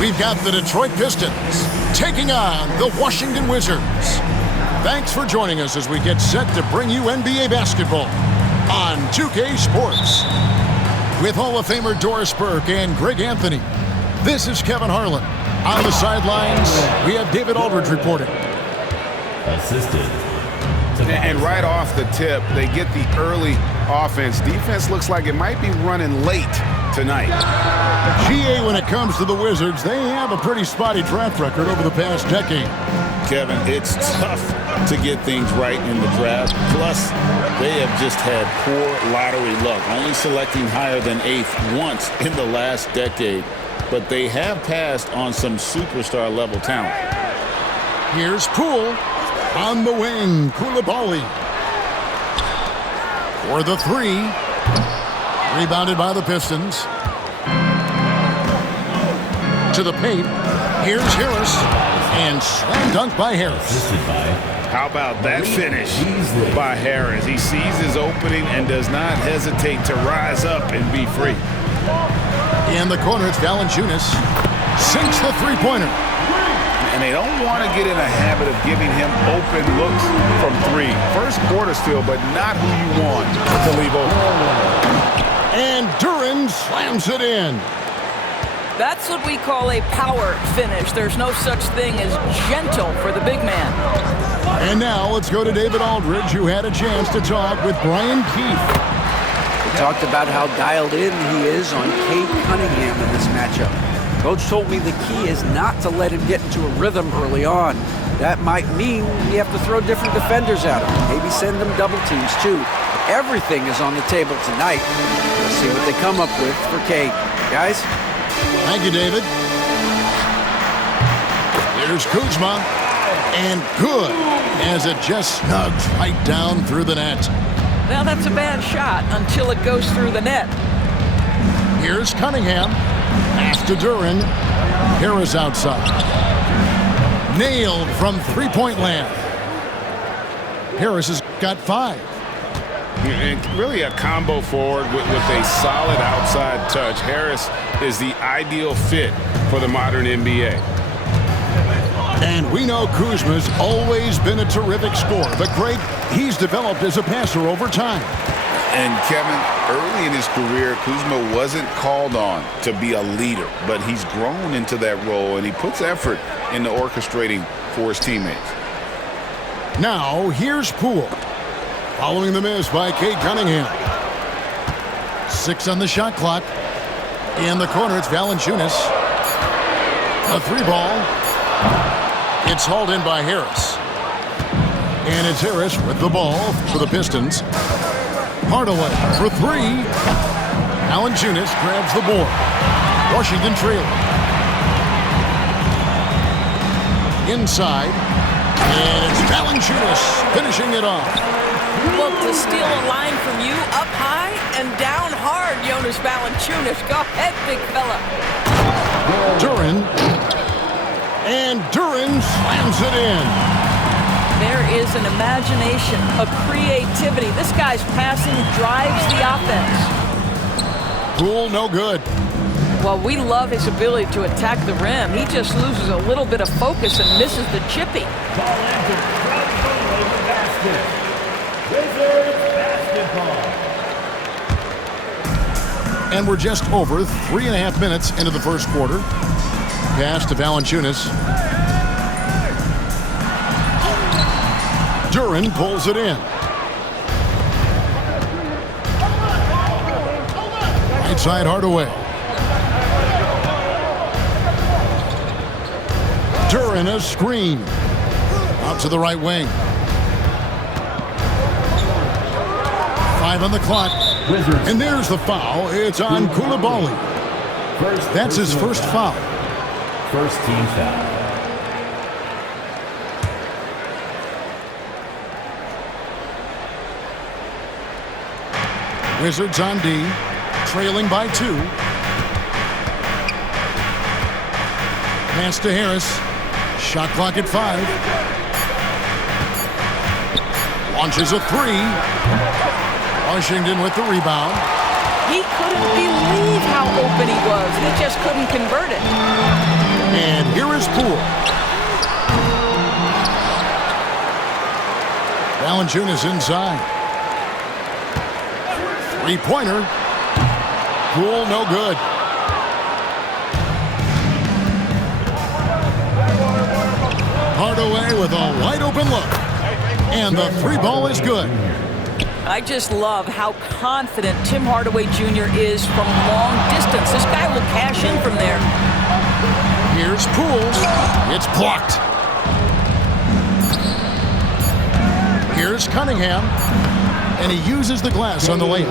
We've got the Detroit Pistons taking on the Washington Wizards. Thanks for joining us as we get set to bring you NBA basketball on 2K Sports. With Hall of Famer Doris Burke and Greg Anthony, this is Kevin Harlan. On the sidelines, we have David Aldridge reporting. Assisted. And right off the tip, they get the early offense. Defense looks like it might be running late tonight. GA, when it comes to the Wizards, they have a pretty spotty track record over the past decade. Kevin, it's tough to get things right in the draft. Plus, they have just had poor lottery luck, only selecting higher than 8th once in the last decade. But they have passed on some superstar-level talent. Here's Poole on the wing. Koulibaly for the three. Rebounded by the Pistons. To the paint. Here's Harris. And slam dunk by Harris. How about that finish by Harris? He sees his opening and does not hesitate to rise up and be free. In the corner, it's Valanciunas. Sinks the three-pointer. And they don't want to get in a habit of giving him open looks from three. First quarter still, but not who you want to leave open. And Duren slams it in. That's what we call a power finish. There's no such thing as gentle for the big man. And now let's go to David Aldridge, who had a chance to talk with Brian Keefe. We talked about how dialed in he is on Cade Cunningham in this matchup. Coach told me the key is not to let him get into a rhythm early on. That might mean you have to throw different defenders at him. Maybe send them double teams too. Everything is on the table tonight. Let's see what they come up with for Cade. Guys? Thank you, David. Here's Kuzma. And good, as it just snugs right down through the net. Well, that's a bad shot until it goes through the net. Here's Cunningham. Pass to Duren. Harris outside. Nailed from three-point land. Harris has got 5. And really a combo forward with a solid outside touch. Harris is the ideal fit for the modern NBA. And we know Kuzma's always been a terrific scorer, but Greg, he's developed as a passer over time. And Kevin, early in his career, Kuzma wasn't called on to be a leader, but he's grown into that role, and he puts effort into orchestrating for his teammates. Now, here's Poole. Following the miss by Cade Cunningham. 6 on the shot clock. In the corner, it's Valanciunas. A 3-ball. It's hauled in by Harris. And it's Harris with the ball for the Pistons. Hardaway for 3. Valanciunas grabs the board. Washington trailing. Inside. And it's Valanciunas finishing it off. Look, to steal a line from you up high and down hard, Jonas Valanciunas. Go ahead, big fella. Duren. And Duren slams it in. There is an imagination, a creativity. This guy's passing drives the offense. Poole, no good. Well, we love his ability to attack the rim. He just loses a little bit of focus and misses the chippy. Ball entered from below the basket. Wizards basketball. And we're just over 3.5 minutes into the first quarter. Pass to Valanciunas. Duren pulls it in. Right side Hardaway. Duren a screen. Out to the right wing. 5 on the clock. Wizards. And there's the foul. It's on Coulibaly. That's his first foul. First team foul. Wizards on D, trailing by 2. Pass to Harris. Shot clock at 5. Launches a 3. Washington with the rebound. He couldn't believe how open he was. He just couldn't convert it. And here is Poole. Valanciunas inside. 3-pointer. Poole no good. Hardaway with a wide open look. And the 3-ball is good. I just love how confident Tim Hardaway Jr. is from long distance. This guy will cash in from there. Here's Poole. It's blocked. Here's Cunningham. And he uses the glass on the layup.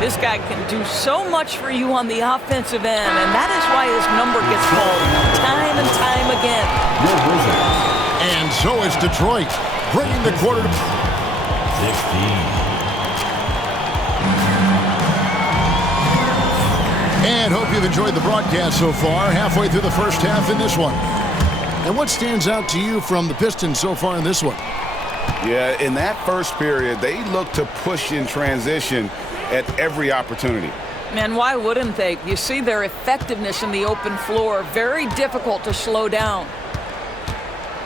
This guy can do so much for you on the offensive end, and that is why his number gets called time and time again. And so is Detroit, bringing the quarter to 16. And hope you've enjoyed the broadcast so far, halfway through the first half in this one. And what stands out to you from the Pistons so far in this one? Yeah, in that first period, they looked to push in transition at every opportunity. Man, why wouldn't they? You see their effectiveness in the open floor. Very difficult to slow down.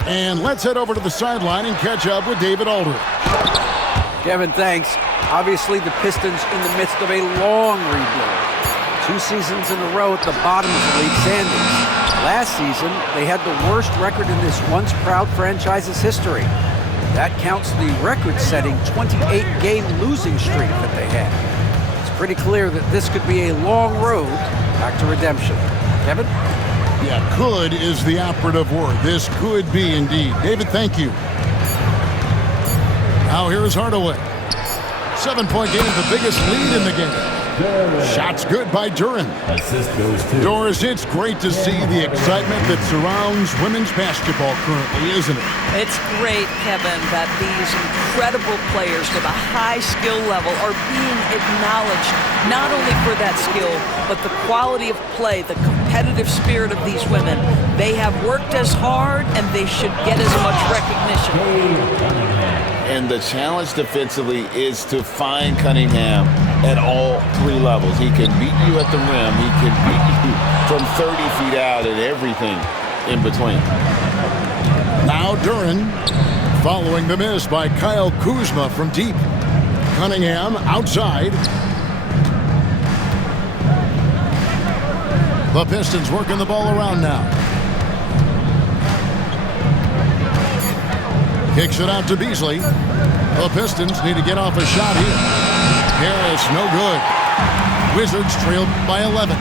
And let's head over to the sideline and catch up with David Aldridge. Kevin, thanks. Obviously, the Pistons in the midst of a long rebuild. 2 seasons in a row at the bottom of the league standings. Last season, they had the worst record in this once proud franchise's history. That counts the record-setting 28-game losing streak that they had. It's pretty clear that this could be a long road back to redemption. Kevin? Yeah, could is the operative word. This could be indeed. David, thank you. Now here is Hardaway. 7-point game, the biggest lead in the game. Shots good by Duren. Assist goes to Doris, it's great to see the excitement that surrounds women's basketball currently, isn't it? It's great, Kevin, that these incredible players with a high skill level are being acknowledged, not only for that skill, but the quality of play, the competitive spirit of these women. They have worked as hard, and they should get as much recognition. And the challenge defensively is to find Cunningham at all 3 levels. He can beat you at the rim. He can beat you from 30 feet out and everything in between. Now Duren, following the miss by Kyle Kuzma from deep. Cunningham outside. The Pistons working the ball around now. Kicks it out to Beasley. The Pistons need to get off a shot here. Harris, no good. Wizards trailed by 11.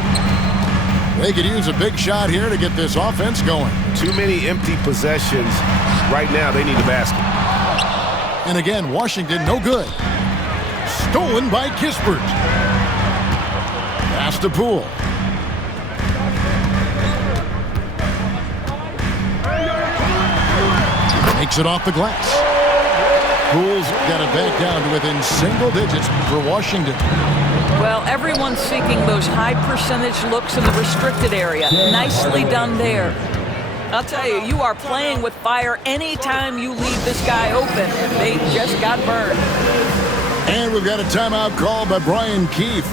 They could use a big shot here to get this offense going. Too many empty possessions. Right now, they need a basket. And again, Washington no good. Stolen by Kispert. Pass to Poole. Makes it off the glass. Poole's got it back down to within single digits for Washington. Well, everyone's seeking those high percentage looks in the restricted area. Nicely done there. I'll tell you, you are playing with fire anytime you leave this guy open. They just got burned. And we've got a timeout called by Brian Keefe.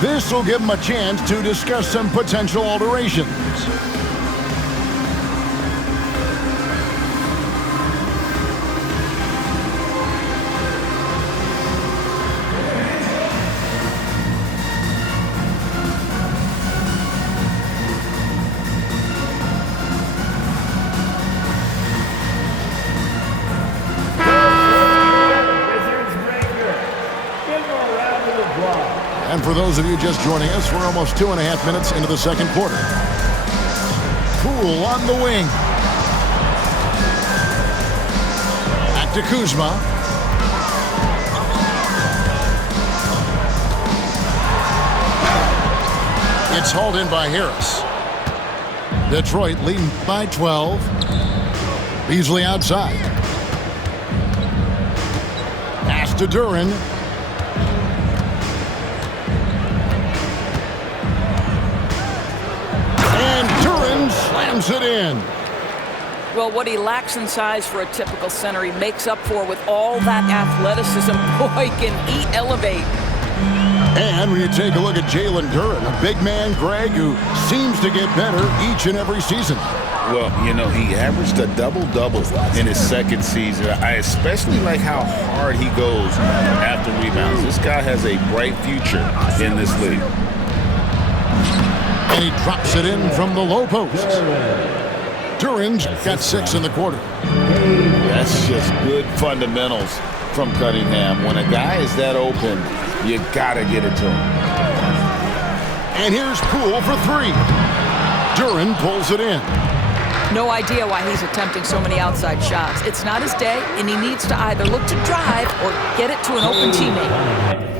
This will give him a chance to discuss some potential alterations. And for those of you just joining us, we're almost 2.5 minutes into the second quarter. Poole on the wing. Back to Kuzma. It's hauled in by Harris. Detroit leading by 12. Beasley outside. Pass to Duren. Slams it in. Well, what he lacks in size for a typical center, he makes up for with all that athleticism. Boy, can he elevate. And when you take a look at Jalen Duren, a big man, Greg, who seems to get better each and every season. Well, you know, he averaged a double-double in his second season. I especially like how hard he goes after rebounds. This guy has a bright future in this league. And he drops it in from the low post. Duren's got 6 in the quarter. That's just good fundamentals from Cunningham. When a guy is that open, you gotta get it to him. And here's Poole for 3. Duren pulls it in. No idea why he's attempting so many outside shots. It's not his day, and he needs to either look to drive or get it to an open teammate.